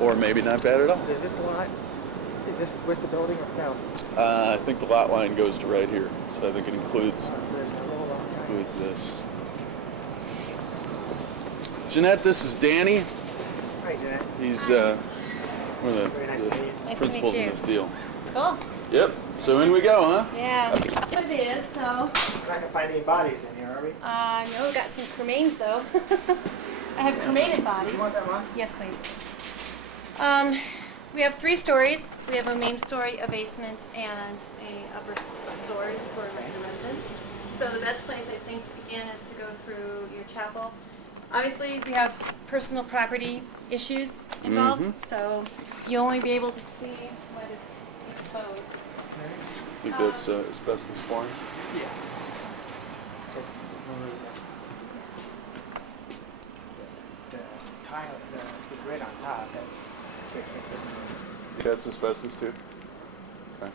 Or maybe not bad at all. Is this lot, is this with the building or without? I think the lot line goes to right here, so I think it includes So there's no little lot line. includes this. Jeanette, this is Danny. Hi, Jeanette. He's one of Very the, nice to meet you. Nice to meet principals in you. this deal. Cool. Yep. So in we go, huh? Yeah. It is, so. We're not gonna find any bodies in here, are we? No, we got some cremains though. I have cremated bodies. Do you want that one? Yes, please. We have 3 stories. We have a main story, a basement, and a upper story for the residents. So the best place I think to begin is to go through your chapel. Obviously, we have personal property issues involved, so you'll only be able to see what is exposed. I think that's asbestos flooring. Yeah. The tile, the grid on top, that's. That's asbestos too. Okay.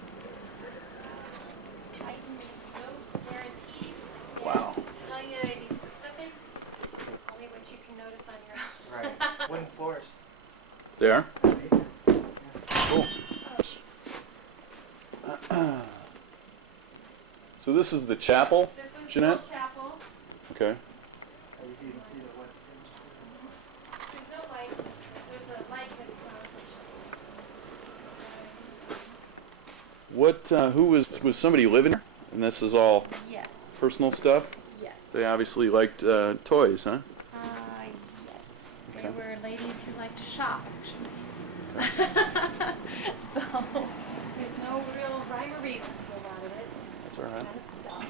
I can make no guarantees. Wow. Can't tell you any specifics. Only what you can notice on your own. Right. Wooden floors. They are? Yeah. Cool. So this is the chapel, This was Jeanette? the chapel. Okay. You can see the wood. There's no light. There's a light, but it's not. What? Who was somebody living here? And this is all Yes. personal stuff. Yes. They obviously liked toys, huh? Yes. They Okay. were ladies who liked to shop, actually. So there's no real rhyme or reason to a lot of it. It's That's just all right. kind of stuff.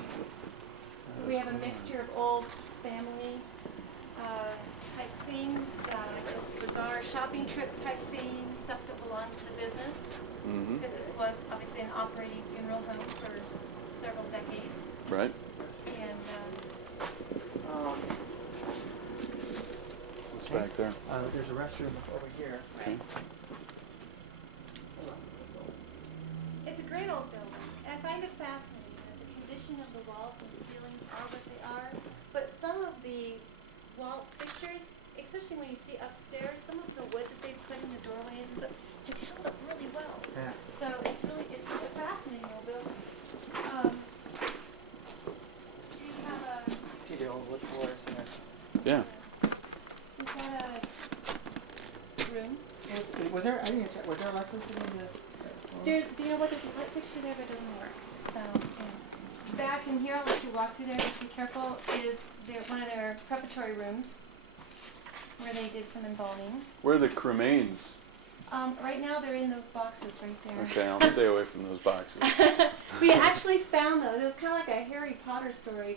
So we have a mixture of old family type things, just bizarre shopping trip type things, stuff that belonged to the business. Mm-hmm. Because this was obviously an operating funeral home for several decades. Right. And Um, What's back there? there's a restroom over here. Okay. it's a great old building. And I find it fascinating that the condition of the walls and ceilings are what they are. But some of the wall fixtures, especially when you see upstairs, some of the wood that they've put in the doorways and stuff has held up really well. Yeah. So it's a fascinating old building. We have a, You see the old wood floors in this. Yeah. we've got a room. Was there, I didn't even check, was there electricity in the? There, you know what, there's a light fixture there, but it doesn't work. So, yeah. Back in here, I'll let you walk through there, just be careful, is one of their preparatory rooms where they did some embalming. Where are the cremains? Right now, they're in those boxes right there. Okay, I'll stay away from those boxes. We actually found those. It was kind of like a Harry Potter story.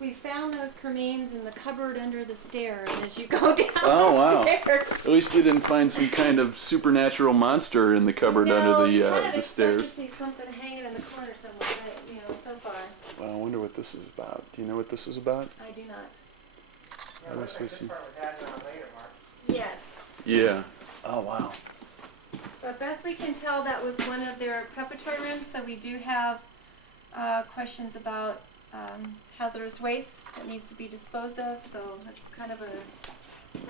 We found those cremains in the cupboard under the stairs as you go down Oh, wow. the stairs. At least you didn't find some kind of supernatural monster in the cupboard No, under you kind the of expect stairs. to see something hanging in the corner somewhere, but, so far, Well, I wonder what this is about. Do you know what this is about? I do not. Yeah, I looks like see. this part was added on later, Mark. Yes. Yeah. Oh, wow. But best we can tell, that was one of their preparatory rooms, so we do have questions about hazardous waste that needs to be disposed of, so that's kind of a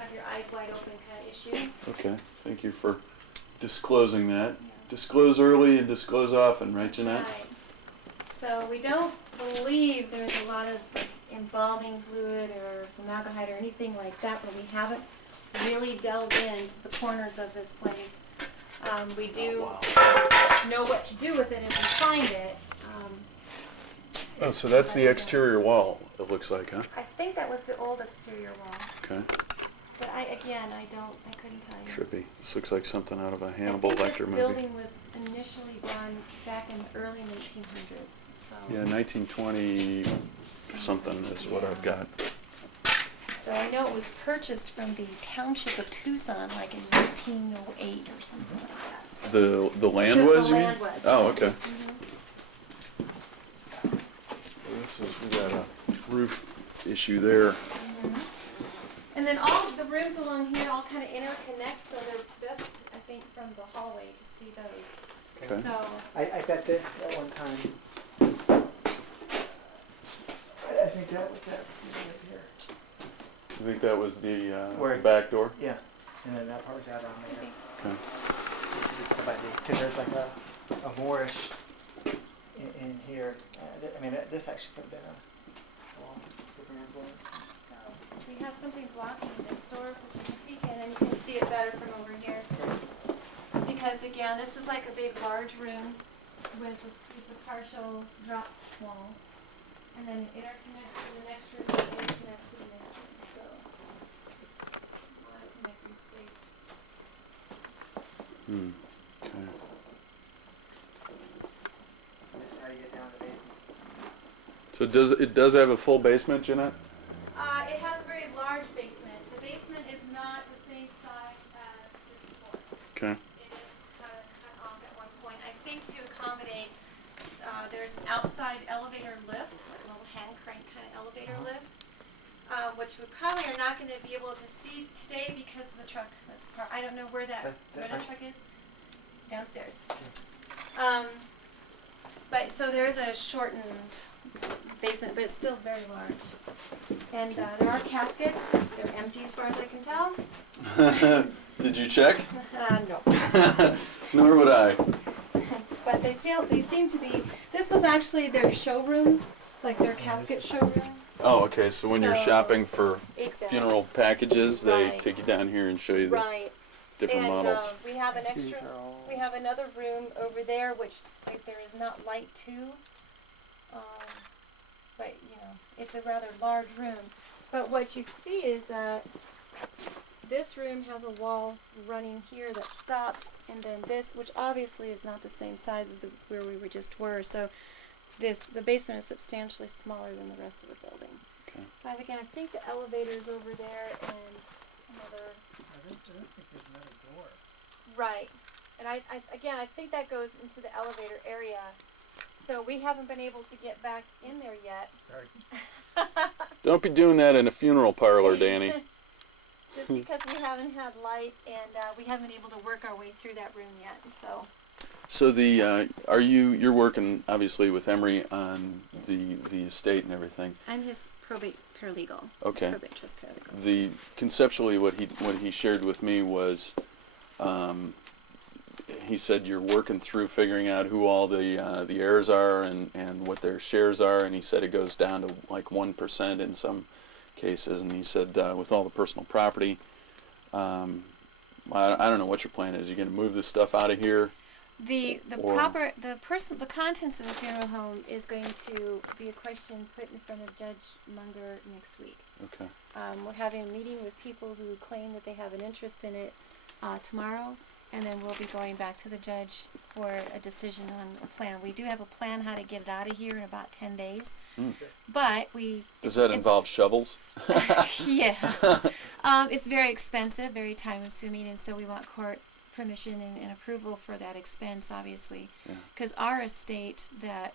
have your eyes wide open kind of issue. Okay. Thank you for disclosing that. Yeah. Disclose early and disclose often, right, Jeanette? Right. So we don't believe there's a lot of embalming fluid or formaldehyde or anything like that, but we haven't really delved into the corners of this place. We do Oh, wow. know what to do with it if we find it. Oh, so that's the exterior wall, it looks like, huh? I think that was the old exterior wall, Okay. but I couldn't tell you. Trippy. This looks like something out of a Hannibal I think Lecter this movie. building was initially done back in the early 1900s, so. Yeah, 1920 something is what I've got. So I know it was purchased from the township of Tucson, like in 1908 or something like that. So The land was, you mean? The land was. Oh, okay. So, We got a roof issue there. and then all of the rooms along here all kind of interconnect, so they're best, I think, from the hallway to see those. Okay. So, I bet this at one time. I think that was that right here. You think that was the Where- back door? Yeah, and then that part was out on there. Okay. Because there's like a Moorish in here. I mean, this actually could have been a wall, different influence. So we have something blocking this door, because you can peek in and you can see it better from over here. Because again, this is like a big, large room with just a partial drop wall. And then it interconnects to the next room, and it interconnects to the next room, so. A lot of connecting space. Okay. This is how you get down to the basement. So it does have a full basement, Jeanette? It has a very large basement. The basement is not the same size as this floor. Okay. It is cut off at one point. I think to accommodate, there's an outside elevator lift, like a little hand crank kind of elevator lift, which we probably are not going to be able to see today because of the truck that's parked. I don't know where that That's rental fine. truck is. Downstairs. But so there is a shortened basement, but it's still very large. And there are caskets. They're empty as far as I can tell. Did you check? No. Nor would I. But they seem to be. This was actually their showroom, like their casket showroom. Oh, okay. So when you're So- shopping for Exactly. funeral packages, they Right. take you down here and show you the Right. different And models. we have an These extra. are all- We have another room over there, which like there is not light to. But you know, it's a rather large room. But what you see is that this room has a wall running here that stops, and then this, which obviously is not the same size as where we just were. So the basement is substantially smaller than the rest of the building. Okay. But again, I think the elevator's over there and some other. I don't think there's another door. Right. And I think that goes into the elevator area. So we haven't been able to get back in there yet. Sorry. Don't be doing that in a funeral parlor, Danny. Just because we haven't had light and we haven't been able to work our way through that room yet. So So you're working obviously with Emery on the estate and everything. I'm his probate paralegal. Okay. His probate trust paralegal. Conceptually what he shared with me was he said you're working through figuring out who all the heirs are and what their shares are, and he said it goes down to like 1% in some cases, and he said with all the personal property, I don't know what your plan is. You're going to move this stuff out of here? The Or- the contents of the funeral home is going to be a question put in front of Judge Munger next week. Okay. We're having a meeting with people who claim that they have an interest in it tomorrow, and then we'll be going back to the judge for a decision on a plan. We do have a plan how to get it out of here in about 10 days, but Does that involve shovels? yeah. It's very expensive, very time-consuming, and so we want court permission and approval for that expense, obviously, because our estate that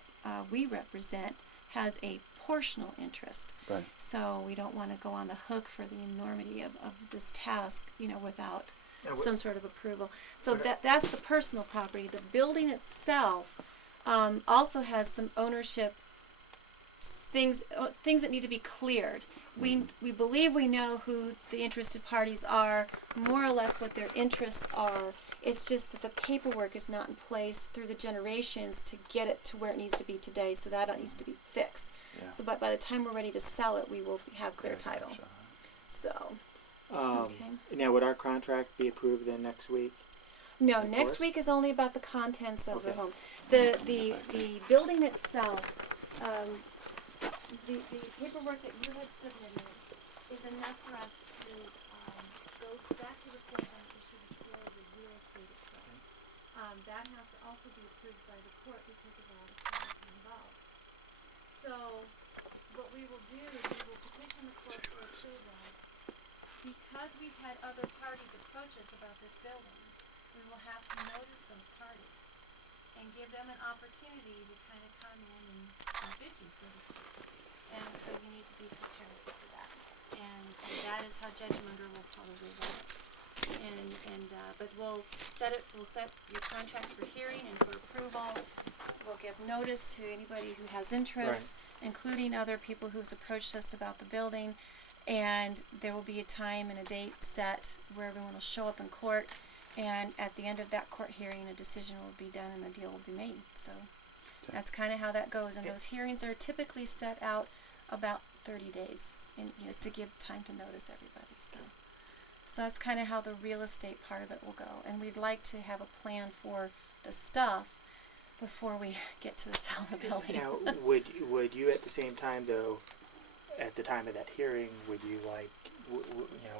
we represent has a portional interest. Right. So we don't want to go on the hook for the enormity of this task, without some sort of approval. So that's the personal property. The building itself also has some ownership things that need to be cleared. We believe we know who the interested parties are, more or less what their interests are. It's just that the paperwork is not in place through the generations to get it to where it needs to be today, so that needs to be fixed. Yeah. So by the time we're ready to sell it, we will have clear title. So, okay. Now, would our contract be approved then next week? No, Of next course. week is only about the contents of the Okay. home. The building itself, the paperwork that you have submitted is enough for us to go back to the court and issue the sale of the real estate itself. That has to also be approved by the court because of all the parties involved. So what we will do is we will petition the court for approval. Because we've had other parties approach us about this building, we will have to notice those parties and give them an opportunity to kind of come in and bid you, so to speak. And so you need to be prepared for that. And that is how Judge Munger will probably run it. But we'll set your contract for hearing and for approval. We'll give notice to anybody who has interest, including other people who's approached us about the building. And there will be a time and a date set where everyone will show up in court, and at the end of that court hearing, a decision will be done and a deal will be made. So that's kind of how that goes. And those hearings are typically set out about 30 days, and just to give time to notice everybody. So that's kind of how the real estate part of it will go. And we'd like to have a plan for the stuff before we get to the sell of the building. Now, would you at the same time though, at the time of that hearing, would you like,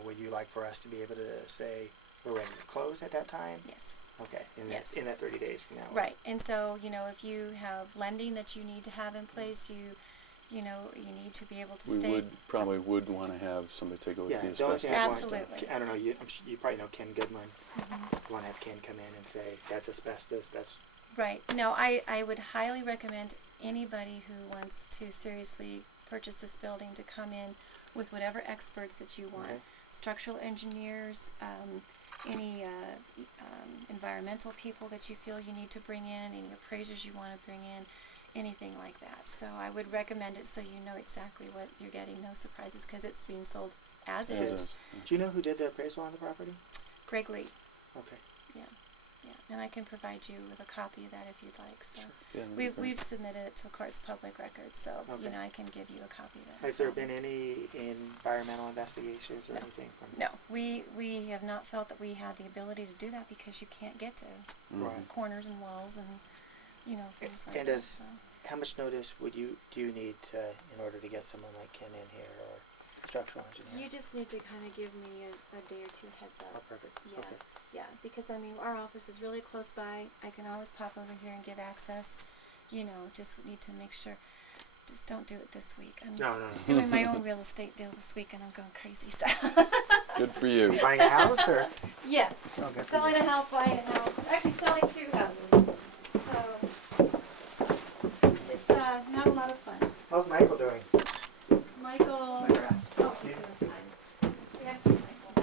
would you like for us to be able to say we're ready to close at that time? Yes. Okay. Yes. In that 30 days from now. Right. And so, if you have lending that you need to have in place, you need to be able to We stay. probably would want to have somebody take a look Yeah, at the the only asbestos. thing I want is Absolutely. to, I don't know, you probably know Ken Goodman. Mhm. You want to have Ken come in and say, that's asbestos, that's, Right. No, I would highly recommend anybody who wants to seriously purchase this building to come in with whatever experts that you want. Okay. Structural engineers, any environmental people that you feel you need to bring in, any appraisers you want to bring in, anything like that. So I would recommend it so you know exactly what you're getting, no surprises, because it's being sold as As is. is, yeah. do you know who did the appraisal on the property? Greg Lee. Okay. Yeah. And I can provide you with a copy of that if you'd like. So Yeah, that'd be great. we've submitted it to court's public record, so Okay. I can give you a copy of that. Has there been any environmental investigations or No. anything from? No, we have not felt that we had the ability to do that because you can't get to Mhm. Right. corners and walls and things like And that. does- How much notice do you need in order to get someone like Ken in here or a structural engineer? You just need to kind of give me a day or two heads Oh, up. perfect. Yeah. Okay. Yeah, because our office is really close by. I can always pop over here and give access. Just need to make sure. Just don't do it this week. I'm No. doing my own real estate deal this week and I'm going crazy. So Good for you. Buying a house or? yes, Oh, good for selling you. a house, buying a house. Actually, selling 2 houses. So it's not a lot of fun. How's Michael doing? Michael. Look around. Oh, he's doing fine. We have 2 Michaels.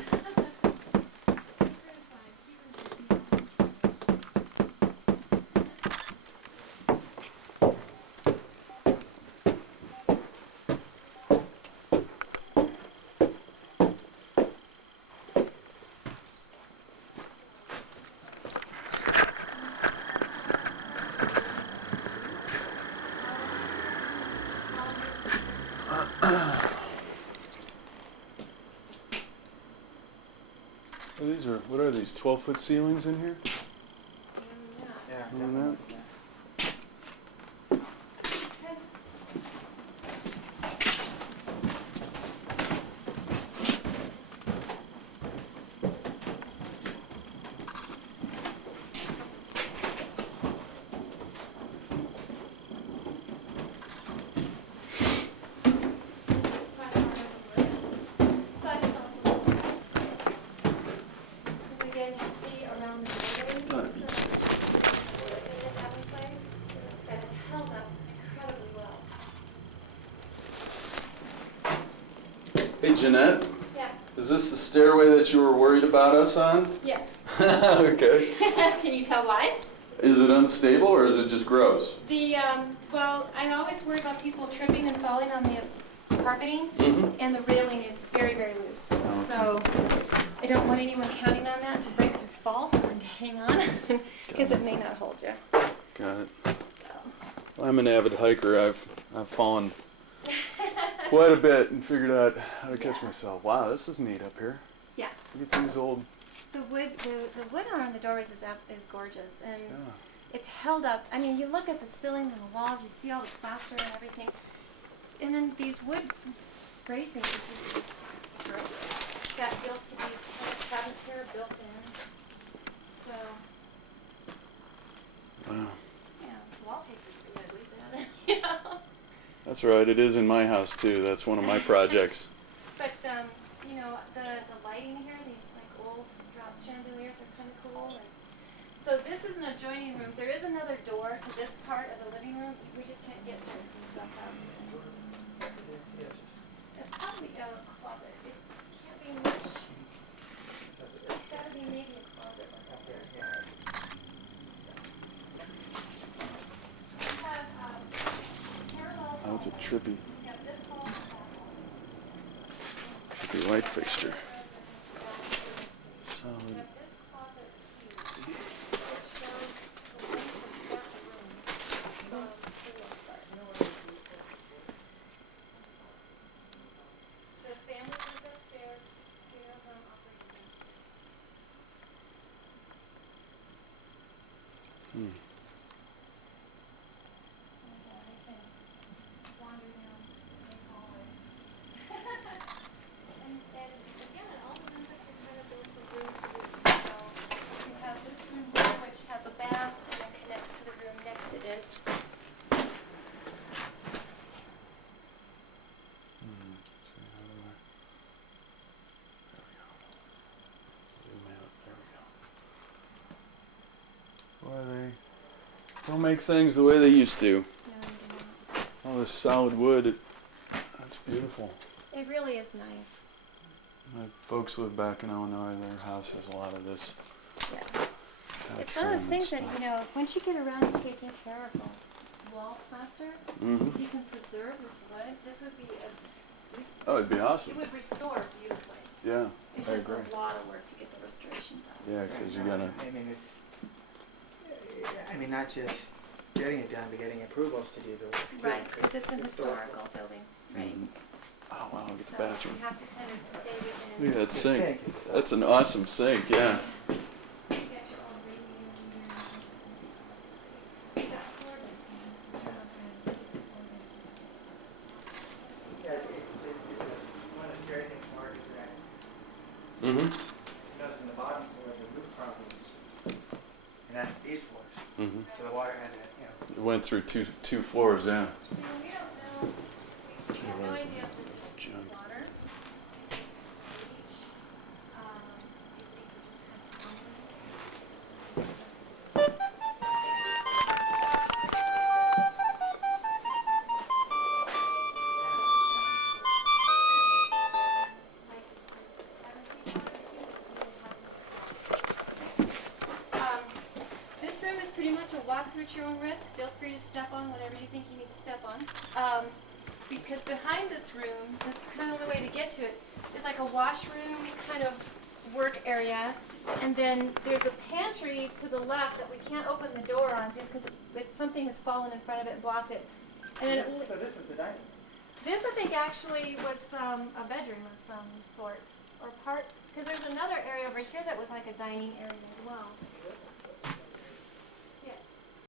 He's doing fine. What are these, 12-foot ceilings in here? Yeah, Mm, definitely. Hey, Jeanette, Yeah. is this the stairway that you were worried about us on? Yes. Okay. Can you tell why? Is it unstable or is it just gross? Well, I'm always worried about people tripping and falling on this carpeting, Mm-hmm. and the railing is very, very loose. So I don't want anyone counting on that to break their fall and to hang on, because it may not hold you. Got it. So. Well, I'm an avid hiker. I've fallen quite a bit and figured out how to catch Yeah. myself. Wow, this is neat up here. Yeah. Look at these old. The wood on the doorways is gorgeous, and Yeah. it's held up. I mean, you look at the ceilings and the walls, you see all the plaster and everything, and then these wood bracings is just great. Got built to these kind of cabinets here, built in. So, Wow. yeah, wallpaper's good. Leave that. That's right. It is in my house too. That's one of my projects. But the lighting here, these like old drop chandeliers are kind of cool. And so this is an adjoining room. There is another door to this part of the living room. We just can't get to it because there's stuff out. It's probably a closet. It can't be much. It's got to be maybe a closet like up there. So. We have parallel Oh, it's a hallways. trippy. Yeah, this hall and that hall. Crispy light fixture. Solid. This closet here, it shows the length of that room. The family room upstairs, three-room home operating downstairs. Hmm. And I can wander down the hallway. And again, all the rooms that kind of built from room to room. So you have this room here, which has a bath and then connects to the room next to it. So how do I? There we go. Zoom out. There we go. Boy, they don't make things the way they used to. No, you don't. All this solid wood. That's beautiful. It really is nice. My folks live back in Illinois. Their house has a lot of this. Yeah. kind of It's one of those trim and things that, stuff. you know, once you get around to taking care of a wall plaster, Mhm. you can preserve this wood. This would be Oh, it'd be it awesome. would restore beautifully. Yeah, It's I just agree. a lot of work to get the restoration done. Yeah, because you gotta. I mean, it's, I mean, not just getting it done, but getting approvals to do the work too. Right, because it's an historical building, right? Mhm. Oh wow, look at the So bathroom. you have to kind of stay within. Look at that The sink. is just That's an awesome sink. Yeah. You got your own radiator here. You got floor venting. Yeah, it's one of the scary things, Mark, is that Mhm. you notice in the bottom floor the roof problems, and that's these floors. Mhm. So the water had to, you know. It went through two floors. Yeah. You know, we don't know, we have no what is it? idea if this is Junk. water, if it's age, if things are just kind of crumbling. This room is pretty much a walkthrough at your own risk. Feel free to step on whatever you think you need to step on. Because behind this room, this is kind of the way to get to it, is like a washroom kind of work area. And then there's a pantry to the left that we can't open the door on just because something has fallen in front of it and blocked it. And then So this was the dining room. this, I think, actually was a bedroom of some sort, or part, because there's another area over here that was like a dining area as well.